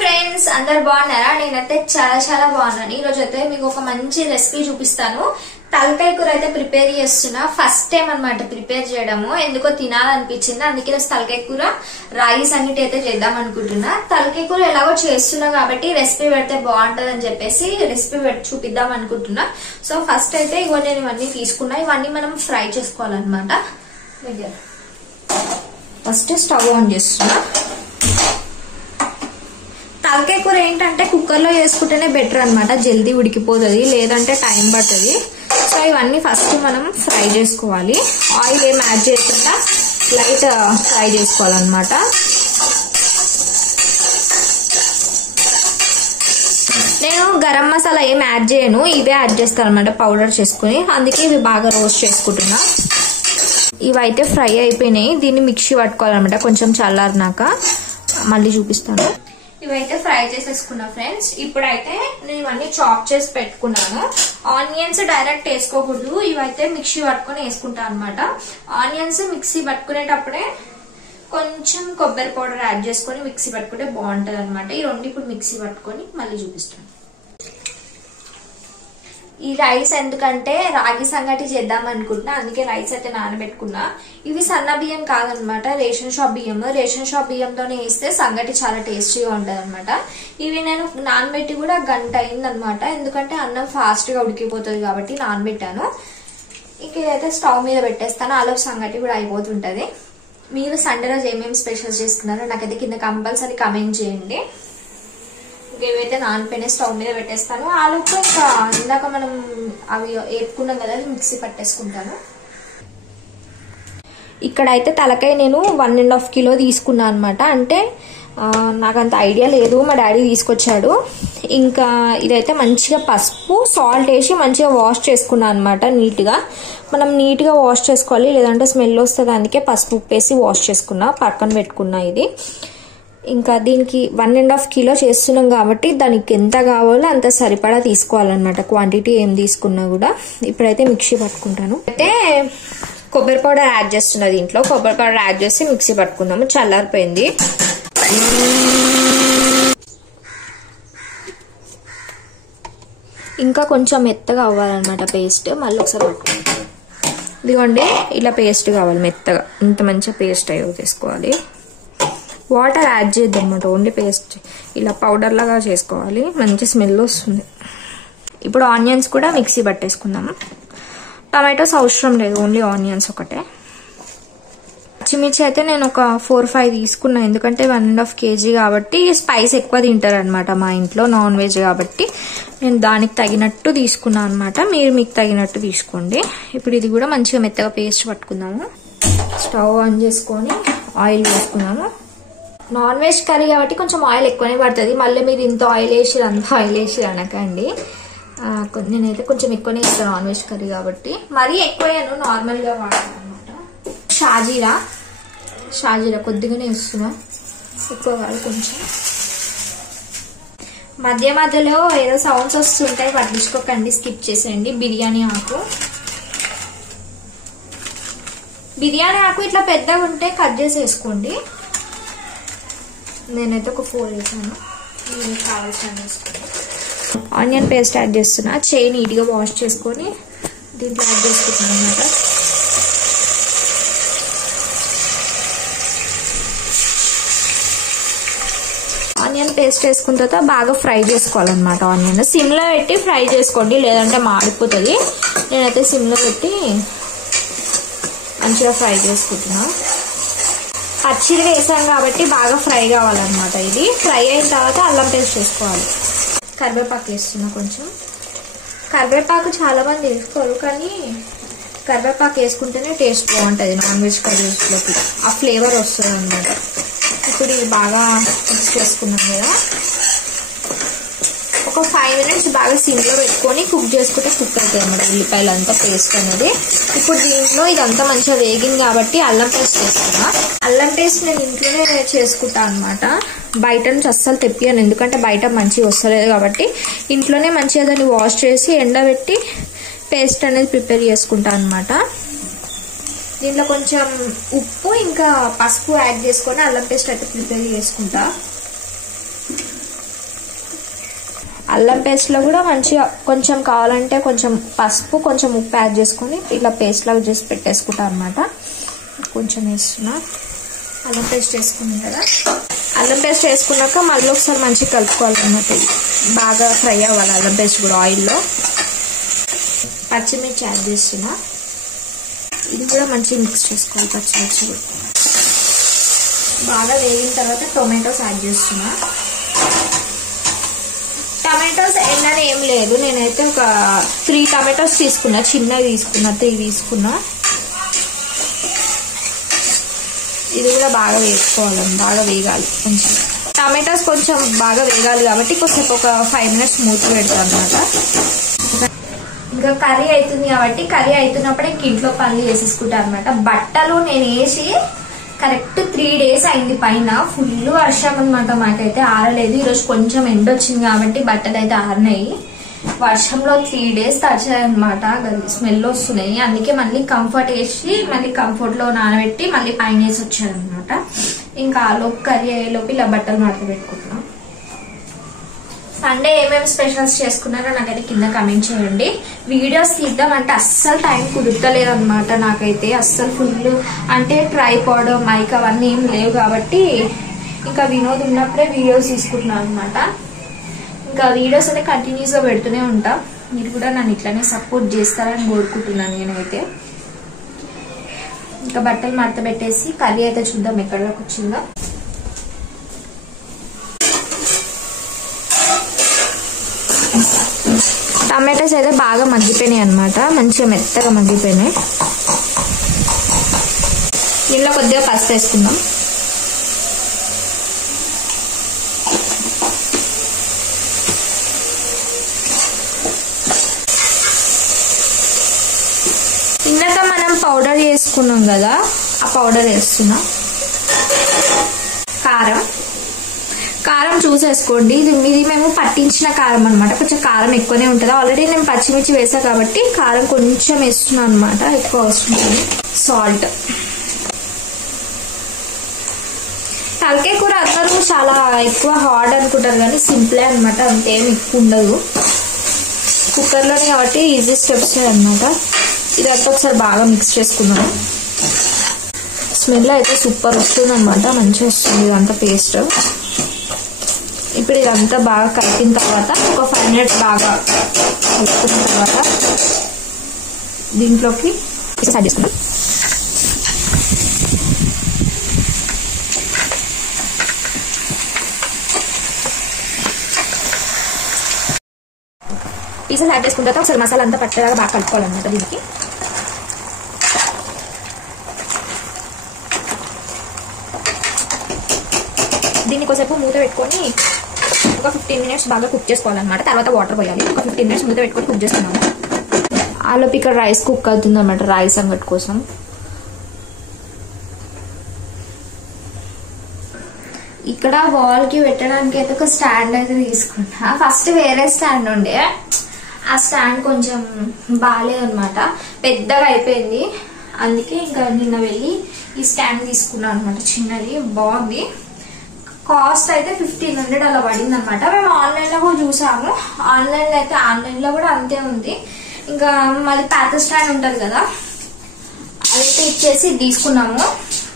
Friends అందరు బాగున్నారా? నేనైతే చాలా బాగున్నాను. ఈ రోజు అయితే మీకు ఒక మంచి రెసిపీ చూపిస్తాను. తలకాయ కూర అయితే ప్రిపేర్ చేస్తున్నా. ఫస్ట్ టైం అన్నమాట ప్రిపేర్ చేయడము. ఎందుకో తినాలనిపించింది, అందుకే తలకాయ కూర రాగి సంగటి అయితే చేద్దాం అనుకుంటున్నా. తలకాయ కూర ఎలాగో చేస్తున్నా కాబట్టి రెసిపీ పెడితే బాగుంటది అని చెప్పేసి రెసిపీ పెట్టి చూపిద్దాం అనుకుంటున్నా. సో ఫస్ట్ అయితే ఇగో నేను ఇవన్నీ తీసుకున్నా. ఇవన్నీ మనం ఫ్రై చేసుకోవాలన్నమాట. ఫస్ట్ స్టవ్ ఆన్ చేస్తున్నా. తలకాయ కూర ఏంటంటే కుక్కర్ లో చేసుకుంటేనే బెటర్ అనమాట, జల్దీ ఉడికిపోతుంది, లేదంటే టైం పడుతుంది. సో ఇవన్నీ ఫస్ట్ మనం ఫ్రై చేసుకోవాలి. ఆయిల్ ఏం యాడ్ చేయకుండా లైట్ ఫ్రై చేసుకోవాలన్నమాట. నేను గరం మసాలా ఏం యాడ్ చేయను, ఇవే యాడ్ చేస్తాను అనమాట పౌడర్ చేసుకుని. అందుకే ఇవి బాగా రోస్ట్ చేసుకుంటున్నా. ఇవైతే ఫ్రై అయిపోయినాయి. దీన్ని మిక్సీ పట్టుకోవాలన్నమాట కొంచెం చల్లారినాక. మళ్ళీ చూపిస్తాను. ఇవైతే ఫ్రై చేసేసుకున్నా ఫ్రెండ్స్. ఇప్పుడైతే నేను ఇవన్నీ చాప్ చేసి పెట్టుకున్నాను. ఆనియన్స్ డైరెక్ట్ వేసుకోకూడదు, ఇవైతే మిక్సీ పట్టుకుని వేసుకుంటాను అనమాట. ఆనియన్స్ మిక్సీ పట్టుకునేటప్పుడే కొంచెం కొబ్బరి పౌడర్ యాడ్ చేసుకుని మిక్సీ పట్టుకుంటే బాగుంటది అనమాట. ఈ రెండు ఇప్పుడు మిక్సీ పట్టుకొని మళ్ళీ చూపిస్తాను. ఈ రైస్ ఎందుకంటే రాగి సంగటి చేద్దాం అనుకుంటున్నా, అందుకే రైస్ అయితే నానబెట్టుకున్నా. ఇవి సన్న బియ్యం కాదనమాట, రేషన్ షాప్ బియ్యం. రేషన్ షాప్ బియ్యంతోనే వేస్తే సంగటి చాలా టేస్టీగా ఉంటది అనమాట. ఇవి నేను నానబెట్టి కూడా గంట అయిందనమాట, ఎందుకంటే అన్నం ఫాస్ట్ గా ఉడికిపోతుంది కాబట్టి నానబెట్టాను. ఇంక ఇదైతే స్టవ్ మీద పెట్టేస్తాను. ఆలోపు సంగటి కూడా అయిపోతుంటది. మీరు సండే రోజు ఏమేమి స్పెషల్స్ చేసుకున్నారో నాకైతే కింద కంపల్సరీ కమెంట్ చేయండి. ఇవైతే నానిపోయిన స్టవ్ మీద పెట్టేస్తాను. ఆలోపు ఇంకా ఇందాక మనం అవి వేపుకున్నాం కదా, అవి మిక్సీ పట్టేసుకుంటాను. ఇక్కడైతే తలకాయ నేను 1.5 కిలో తీసుకున్నా అనమాట. అంటే నాకంత ఐడియా లేదు, మా డాడీ తీసుకొచ్చాడు. ఇంకా ఇదైతే మంచిగా పసుపు సాల్ట్ వేసి మంచిగా వాష్ చేసుకున్నా అనమాట. నీట్గా మనం నీట్గా వాష్ చేసుకోవాలి, లేదంటే స్మెల్ వస్తుంది. అందుకే పసుపు ఉప్పు వేసి వాష్ చేసుకున్నా, పక్కన పెట్టుకున్నా. ఇది ఇంకా దీనికి 1.5 కిలో చేస్తున్నాం కాబట్టి దానికి ఎంత కావాలో అంత సరిపడా తీసుకోవాలన్నమాట, క్వాంటిటీ ఏం తీసుకున్నా కూడా. ఇప్పుడైతే మిక్సీ పట్టుకుంటాను. అయితే కొబ్బరి పౌడర్ యాడ్ చేస్తున్నా. దీంట్లో కొబ్బరి పౌడర్ యాడ్ చేసి మిక్సీ పట్టుకున్నాము. చల్లారిపోయింది. ఇంకా కొంచెం మెత్తగా అవ్వాలన్నమాట పేస్ట్. మళ్ళీ ఒకసారి పట్టుకుంటాం. ఇదిగోండి ఇలా పేస్ట్ కావాలి మెత్తగా. ఇంత మంచిగా పేస్ట్ అయ్యో తీసుకోవాలి. వాటర్ యాడ్ చేద్దాం అన్నమాట, ఓన్లీ పేస్ట్ ఇలా పౌడర్ లాగా చేసుకోవాలి. మంచి స్మెల్ వస్తుంది. ఇప్పుడు ఆనియన్స్ కూడా మిక్సీ పట్టేసుకుందాము. టమాటోస్ అవసరం లేదు, ఓన్లీ ఆనియన్స్ ఒకటే. పచ్చిమిర్చి అయితే నేను ఒక 4-5 తీసుకున్నా, ఎందుకంటే 1.5 kg కాబట్టి స్పైస్ ఎక్కువ తింటారు అనమాట మా ఇంట్లో, నాన్ వెజ్ కాబట్టి నేను దానికి తగినట్టు తీసుకున్నా అనమాట. మీరు మీకు తగినట్టు తీసుకోండి. ఇప్పుడు ఇది కూడా మంచిగా మెత్తగా పేస్ట్ పట్టుకుందాము. స్టవ్ ఆన్ చేసుకొని ఆయిల్ వేసుకున్నాము. నాన్ వెజ్ కర్రీ కాబట్టి కొంచెం ఆయిల్ ఎక్కువనే పడుతుంది. మళ్ళీ మీరు ఇంత ఆయిల్ వేసి అంత ఆయిల్ వేసి అనకండి. నేనైతే కొంచెం ఎక్కువనే ఇస్తాను నాన్ వెజ్ కర్రీ కాబట్టి. మరీ ఎక్కువయ్యాను, నార్మల్గా వాడతాను అనమాట. షాజీరా కొద్దిగానే ఇస్తున్నా, ఎక్కువ కాదు కొంచెం. మధ్య మధ్యలో ఏదో సౌండ్స్ వస్తుంటాయి, పట్టించుకోకండి, స్కిప్ చేసేయండి. బిర్యానీ ఆకు ఇట్లా పెద్దగా ఉంటే కట్ చేసి వేసుకోండి. నేనైతే ఒక 4 వేసాను, మీకు కావాల్సిన వేసుకోండి. ఆనియన్ పేస్ట్ యాడ్ చేస్తున్నా. చేయి నీట్గా వాష్ చేసుకొని దీంట్లో యాడ్ చేసుకుంటున్నాను అనమాట. ఆనియన్ పేస్ట్ వేసుకున్న తర్వాత బాగా ఫ్రై చేసుకోవాలన్నమాట. ఆనియన్ సిమ్లో పెట్టి ఫ్రై చేసుకోండి, లేదంటే మాడిపోతుంది. నేనైతే సిమ్లో పెట్టి మంచిగా ఫ్రై చేసుకుంటున్నా. పచ్చిది వేసాం కాబట్టి బాగా ఫ్రై కావాలన్నమాట. ఇది ఫ్రై అయిన తర్వాత అల్లం పేస్ట్ వేసుకోవాలి. కరివేపాకు వేస్తున్నా కొంచెం. కరివేపాకు చాలా మంది వేసుకోరు, కానీ కరివేపాకు వేసుకుంటేనే టేస్ట్ బాగుంటుంది నాన్ వెజ్ కర్రీస్లోకి, ఆ ఫ్లేవర్ వస్తుంది అన్నమాట. ఇప్పుడు ఇది బాగా మిక్స్ చేసుకున్నాం కదా, ఒక 5 minutes బాగా సిమ్లో పెట్టుకొని కుక్ చేసుకుంటే కుక్ అవుతుంది అన్నమాట ఉల్లిపాయలు అంతా పేస్ట్ అనేది. ఇప్పుడు దీంట్లో ఇదంతా మంచిగా వేగింది కాబట్టి అల్లం పేస్ట్ వేస్తున్నా. అల్లం పేస్ట్ నేను ఇంట్లోనే చేసుకుంటా అనమాట, బయట నుంచి అస్సలు తెప్పియాను, ఎందుకంటే బయట మంచిగా వస్తలేదు కాబట్టి. ఇంట్లోనే మంచిగా దాన్ని వాష్ చేసి ఎండబెట్టి పేస్ట్ అనేది ప్రిపేర్ చేసుకుంటా అనమాట. దీంట్లో కొంచెం ఉప్పు ఇంకా పసుపు యాడ్ చేసుకొని అల్లం పేస్ట్ అయితే ప్రిపేర్ చేసుకుంటా. అల్లం పేస్ట్లో కూడా మంచిగా కొంచెం కావాలంటే కొంచెం పసుపు కొంచెం ఉప్పు యాడ్ చేసుకొని ఇలా పేస్ట్ లాగా చేసి పెట్టేసుకుంటాను అనమాట. కొంచెం వేస్తున్నా. అల్లం పేస్ట్ వేసుకున్నాం కదా, అల్లం పేస్ట్ వేసుకున్నాక మళ్ళీ ఒకసారి మంచిగా కలుపుకోవాలన్నమాట. బాగా ఫ్రై అవ్వాలి అల్లం పేస్ట్ కూడా ఆయిల్లో. పచ్చిమిర్చి యాడ్ చేస్తున్నా. ఇది కూడా మంచిగా మిక్స్ చేసుకోవాలి. పచ్చిమిర్చి కూడా బాగా వేగిన తర్వాత టొమాటోస్ యాడ్ చేస్తున్నా. టమాటోస్ ఎన్నని ఏం లేదు, నేనైతే ఒక 3 టమాటోస్ తీసుకున్నా, చిన్నవి తీసుకున్నా, 3 తీసుకున్నా. ఇది కూడా బాగా వేసుకోవాలి, బాగా వేగాలి. కొంచెం టమాటోస్ కొంచెం బాగా వేగాలి కాబట్టి కొంచెం ఒక 5 మినిట్స్ మూత పెడతాను అనమాట. ఇంకా కర్రీ అవుతుంది కాబట్టి కర్రీ అవుతున్నప్పుడే ఇంట్లో పనులు చేసేసుకుంటాను అనమాట. బట్టలు నేను వేసి కరెక్ట్ 3 days అయింది. పైన ఫుల్ వర్షం అనమాట, మాకైతే ఆరలేదు. ఈరోజు కొంచెం ఎండ వచ్చింది కాబట్టి బట్టలు అయితే ఆరినాయి. వర్షంలో 3 days తడిచాయి అనమాట, స్మెల్ వస్తున్నాయి. అందుకే మళ్ళీ కంఫర్ట్ వేసి మళ్ళీ కంఫర్ట్ లో నానబెట్టి మళ్ళీ పైన వేసి వచ్చాను అనమాట. ఇంకా ఆ లోపు కర్రీ అయ్యేలోపు ఇలా బట్టలు మడత పెట్టుకుంటున్నాం. సండే ఏమేమి స్పెషల్స్ చేసుకున్నారో నాకైతే కింద కమెంట్ చేయండి. వీడియోస్ తీద్దామంటే అస్సలు టైం కుదురలేదు అనమాట నాకైతే. అస్సలు ఫుల్ అంటే ట్రైపాడ్ మైక్ అవన్నీ ఏం లేవు కాబట్టి ఇంకా వినోద్ ఉన్నప్పుడే వీడియోస్ తీసుకుంటున్నాను అనమాట. ఇంకా వీడియోస్ అయితే కంటిన్యూస్ గా పెడుతూనే ఉంటా. మీరు కూడా నన్ను ఇట్లానే సపోర్ట్ చేస్తారని కోరుకుంటున్నాను నేనైతే. ఇంకా బట్టలు మడత పెట్టేసి కర్రీ అయితే చూద్దాం ఎక్కడ దాకా వచ్చిందో. టమాటోస్ అయితే బాగా మగ్గిపోయినాయి అనమాట, మంచిగా మెత్తగా మగ్గిపోయినాయి. దీనిలో కొద్దిగా పసుపు వేసుకుందాం. ఇందాక మనం పౌడర్ చేసుకున్నాం కదా, ఆ పౌడర్ వేస్తున్నాం. కారం చూసేసుకోండి. ఇది మేము పట్టించిన కారం అనమాట, కొంచెం కారం ఎక్కువనే ఉంటుంది. ఆల్రెడీ నేను పచ్చిమిర్చి వేసా కాబట్టి కారం కొంచెం వేస్తున్నాను అనమాట, ఎక్కువ వస్తుంది. సాల్ట్. తలకాయ కూర అందరూ చాలా ఎక్కువ హార్డ్ అనుకుంటారు కానీ సింపులే అనమాట, అంతేం ఎక్కువ ఉండదు. కుక్కర్లోనే కాబట్టి ఈజీ స్టెప్స్ అనమాట. ఇదంతా ఒకసారి బాగా మిక్స్ చేసుకున్నాను. స్మెల్ అయితే సూపర్ వస్తుంది అనమాట, మంచిగా వస్తుంది ఇదంతా పేస్ట్. ఇప్పుడు ఇదంతా బాగా కలిపిన తర్వాత ఒక 5 minutes బాగా కలుపుకున్న తర్వాత దీంట్లోకి యాడ్ చేసుకున్నాం. పీసెస్ యాడ్ చేసుకున్న తర్వాత ఒకసారి మసాలా అంతా పట్టేలాగా బాగా కలుపుకోవాలన్నమాట. దీన్ని కొద్దిసేపు మూత పెట్టుకొని ఒక 15 minutes బాగా కుక్ చేసుకోవాలన్నమాట. తర్వాత వాటర్ పోయాలి. ఒక 15 minutes మూత పెట్టుకొని కుక్ చేసుకున్నాము. ఆలోపు ఇక్కడ రైస్ కుక్ అవుతుంది అన్నమాట, రైస్ సంగటి కోసం. ఇక్కడ వాల్ కి పెట్టడానికి అయితే ఒక స్టాండ్ అయితే తీసుకున్నా. ఫస్ట్ వేరే స్టాండ్ ఉండే, ఆ స్టాండ్ కొంచెం బాగాలేదు అనమాట, పెద్దగా అయిపోయింది. అందుకే ఇంకా నిన్న వెళ్ళి ఈ స్టాండ్ తీసుకున్నాను అనమాట, చిన్నది, బాగుంది. కాస్ట్ అయితే 1500 అలా పడింది అనమాట. మేము ఆన్లైన్ లో కూడా చూసాము. ఆన్లైన్ లో కూడా అంతే ఉంది. ఇంకా మళ్ళీ పాత స్టాండ్ ఉంటది కదా, అదైతే ఇచ్చేసి తీసుకున్నాము.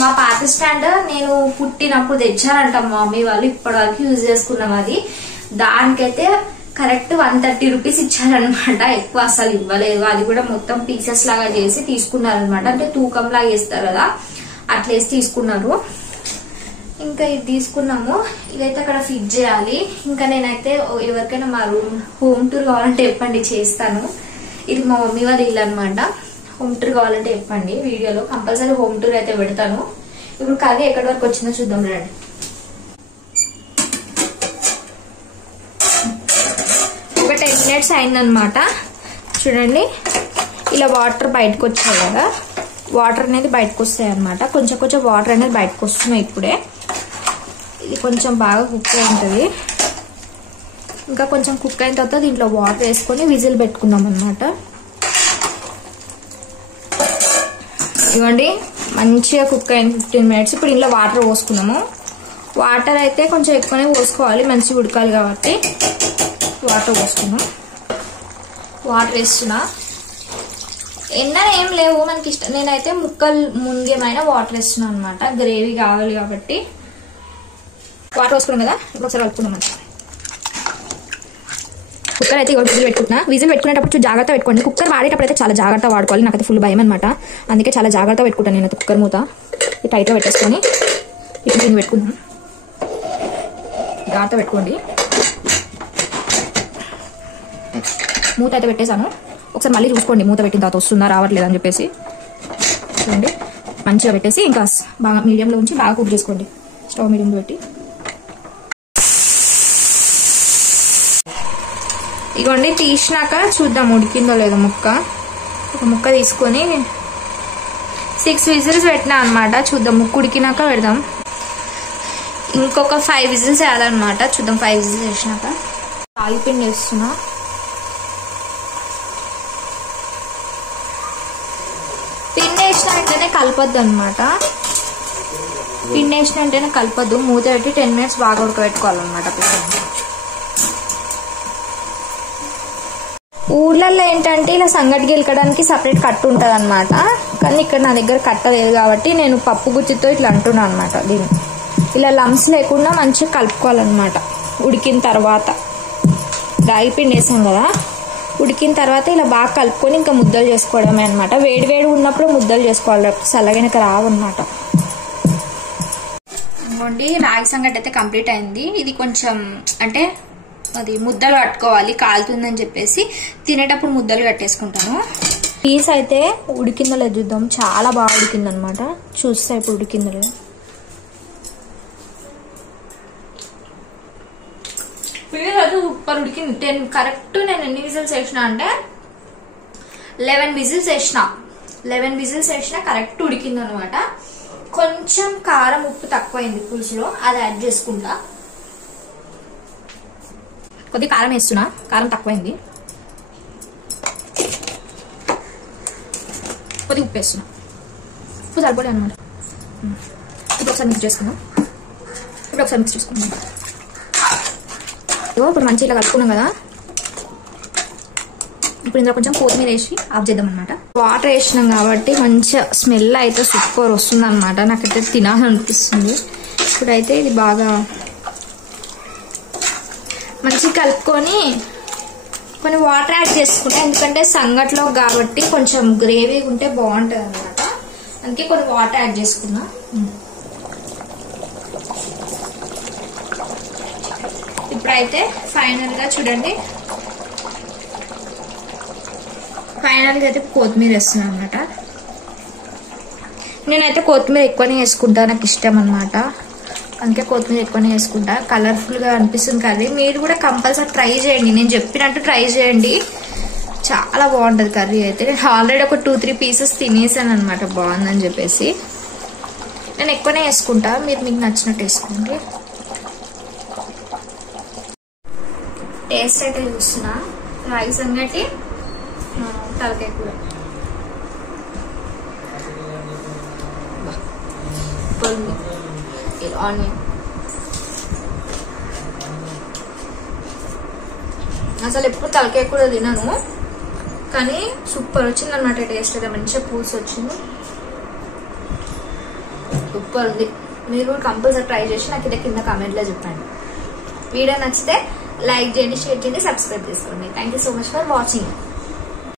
మా పాత స్టాండ్ నేను పుట్టినప్పుడు తెచ్చారంట మా మమ్మీ వాళ్ళు, ఇప్పటి వరకు యూజ్ చేసుకున్నాం. అది దానికైతే కరెక్ట్ 130 rupees ఇచ్చారనమాట, ఎక్కువ అసలు ఇవ్వలేదు. అది కూడా మొత్తం పీసెస్ లాగా చేసి తీసుకున్నారనమాట, అంటే తూకం లాగా వేస్తారు కదా, అట్లా వేసి తీసుకున్నారు. ఇంకా ఇది తీసుకున్నాము. ఇదైతే అక్కడ ఫిట్ చేయాలి. ఇంకా నేనైతే ఎవరికైనా మా హోమ్ టూర్ కావాలంటే చెప్పండి, చేస్తాను. ఇది మా మమ్మీ వాళ్ళ ఇల్లు అనమాట. హోమ్ టూర్ కావాలంటే చెప్పండి, వీడియోలో కంపల్సరీ హోమ్ టూర్ అయితే పెడతాను. ఇప్పుడు కర్రీ ఎక్కడి వరకు వచ్చిందో చూద్దాం రండి. ఒక 10 minutes అయిందనమాట. చూడండి ఇలా వాటర్ బయటకు వచ్చాయి కదా, వాటర్ అనేది బయటకు వస్తాయి అనమాట. కొంచెం కొంచెం వాటర్ అనేది బయటకు వస్తున్నాయి ఇప్పుడే. ఇది కొంచెం బాగా కుక్ అయి ఉంటుంది. ఇంకా కొంచెం కుక్ అయిన తర్వాత దీంట్లో వాటర్ వేసుకొని విజిల్ పెట్టుకుందాం అనమాట. ఇవ్వండి మంచిగా కుక్ అయింది 15 minutes. ఇప్పుడు ఇంట్లో వాటర్ పోసుకున్నాము. వాటర్ అయితే కొంచెం ఎక్కువనే పోసుకోవాలి, మంచిగా ఉడకాలి కాబట్టి. వాటర్ పోసుకున్నాం. వాటర్ వేస్తున్నా. ఎన్న ఏం లేవు మనకి ఇష్టం. నేనైతే ముక్కలు ముందేమైనా వాటర్ వేస్తున్నాను అనమాట. గ్రేవీ కావాలి కాబట్టి వాటర్ వేసుకున్నాం కదా. ఇప్పుడు ఒకసారి కలుపుకున్నాం మంచిగా. కుక్కర్ అయితే విజిల్ పెట్టుకుంటున్నా. విజిల్ పెట్టుకునేటప్పుడు జాగ్రత్త పెట్టుకోండి. కుక్కర్ వాడేటప్పుడు అయితే చాలా జాగ్రత్త వాడుకోవాలి. నాకైతే ఫుల్ భయం అనమాట. అందుకే చాలా జాగ్రత్త పెట్టుకుంటాను నేనైతే కుక్కర్ మూత. ఈ టైట్గా పెట్టేసుకొని ఇటు దీన్ని పెట్టుకుంటాను. జాగ్రత్త పెట్టుకోండి. మూత అయితే పెట్టేశాను. ఒకసారి మళ్ళీ చూసుకోండి మూత పెట్టిన తర్వాత వస్తుందా రావట్లేదు అని చెప్పేసి. చూడండి మంచిగా పెట్టేసి ఇంకా బాగా మీడియంలో ఉంచి బాగా కుక్ చేసుకోండి. స్టవ్ మీడియంలో పెట్టి ఇగోండి తీసినాక చూద్దాం ఉడికిందో లేదో ముక్క. ఒక ముక్క తీసుకొని 6 విజిల్స్ పెట్టినా అనమాట. చూద్దాం ముక్క ఉడికినాక పెడదాం. ఇంకొక 5 విజిల్స్ వేయాలన్నమాట. చూద్దాం 5 విజిల్స్ వేసినాక. రాగి పిండి వేస్తున్నా. పిండి వేసిన వెంటనే కలపద్దు అనమాట. పిండి వేసిన వెంటనే కలపద్దు. మూత పెట్టి 10 మినిట్స్ బాగా ఉడకబెట్టుకోవాలన్నమాట. ఊర్లలో ఏంటంటే ఇలా సంగటి గెలకడానికి సపరేట్ కట్టు ఉంటుంది అనమాట. కానీ ఇక్కడ నా దగ్గర కట్ట లేదు కాబట్టి నేను పప్పు గుత్తితో ఇట్లా అంటున్నాను అనమాట. దీన్ని ఇలా లంప్స్ లేకుండా మంచిగా కలుపుకోవాలన్నమాట. ఉడికిన తర్వాత రాగి పిండి వేసాం కదా. ఉడికిన తర్వాత ఇలా బాగా కలుపుకొని ఇంకా ముద్దలు చేసుకోవడమే అనమాట. వేడి వేడి ఉన్నప్పుడు ముద్దలు చేసుకోవాలి. చల్లగానక రావన్నమాట. ఇంకోండి రాగి సంగటి అయితే కంప్లీట్ అయింది. ఇది కొంచెం అంటే అది ముద్దలు కట్టుకోవాలి. కాలుతుందని చెప్పేసి తినేటప్పుడు ముద్దలు కట్టేసుకుంటాను. పీస్ అయితే ఉడికిందో లేదు చూద్దాం. చాలా బాగా ఉడికింది అనమాట. చూస్తే ఇప్పుడు ఉడికిందో లేదు. పీస్ అయితే సూపర్ ఉడికింది. 10 కరెక్ట్. నేను ఎన్ని విజిల్స్ వేసిన అంటే 11 విజిల్స్ వేసిన. 11 విజిల్స్ వేసిన కరెక్ట్ ఉడికింది అనమాట. కొంచెం కారం ఉప్పు తక్కువైంది పులుసులో. అది యాడ్ చేసుకుంటా. కొద్దిగా కారం వేస్తున్నా. కారం తక్కువైంది. కొద్దిగా ఉప్పు వేస్తున్నా. ఉప్పు సరిపోలే అనమాట. ఇప్పుడు ఒకసారి మిక్స్ చేసుకుందాం. ఇప్పుడు మంచిగా ఇలా కలుపుకున్నాం కదా. ఇప్పుడు ఇందులో కొంచెం కొత్తిమీర వేసి ఆఫ్ చేద్దాం అనమాట. వాటర్ వేసినాం కాబట్టి మంచిగా స్మెల్ అయితే సూపర్ వస్తుంది అనమాట. నాకైతే తినాలనిపిస్తుంది. ఇప్పుడైతే ఇది బాగా మంచిగా కలుపుకొని కొన్ని వాటర్ యాడ్ చేసుకుంటా. ఎందుకంటే సంగట్లో కాబట్టి కొంచెం గ్రేవీ ఉంటే బాగుంటుంది అనమాట. అందుకే కొన్ని వాటర్ యాడ్ చేసుకున్నా. ఇప్పుడైతే ఫైనల్ గా చూడండి. ఫైనల్ గా అయితే కొత్తిమీర వేస్తున్నాను అనమాట. నేనైతే కొత్తిమీర ఎక్కువనే వేసుకుంటా. నాకు ఇష్టం అనమాట. అందుకే కొత్తిమీర ఎక్కువనే వేసుకుంటా. కలర్ఫుల్ గా అనిపిస్తుంది కర్రీ. మీరు కూడా కంపల్సరీ ట్రై చేయండి. నేను చెప్పినట్టు ట్రై చేయండి. చాలా బాగుంటది కర్రీ అయితే. నేను ఆల్రెడీ ఒక 2-3 పీసెస్ తినేసాను అనమాట బాగుందని చెప్పేసి. నేను ఎక్కువనే వేసుకుంటా. మీరు మీకు నచ్చినట్టు వేసుకోండి. టేస్ట్ అయితే చూస్తున్నా. రాగి సంగటి తలకాయ కూర ఆనియన్. అసలు ఎప్పుడు తలకాయ కూర తినను కానీ సూపర్ వచ్చింది అన్నమాట. టేస్ట్ అయితే మంచిగా పూసి వచ్చింది. సూపర్ ఉంది. మీరు కూడా కంపల్సరీ ట్రై చేసి నాకు ఇదే కింద కామెంట్లో చెప్పండి. వీడియో నచ్చితే లైక్ చేయండి, షేర్ చేయండి, సబ్స్క్రైబ్ చేసుకోండి. Thank you so much for watching.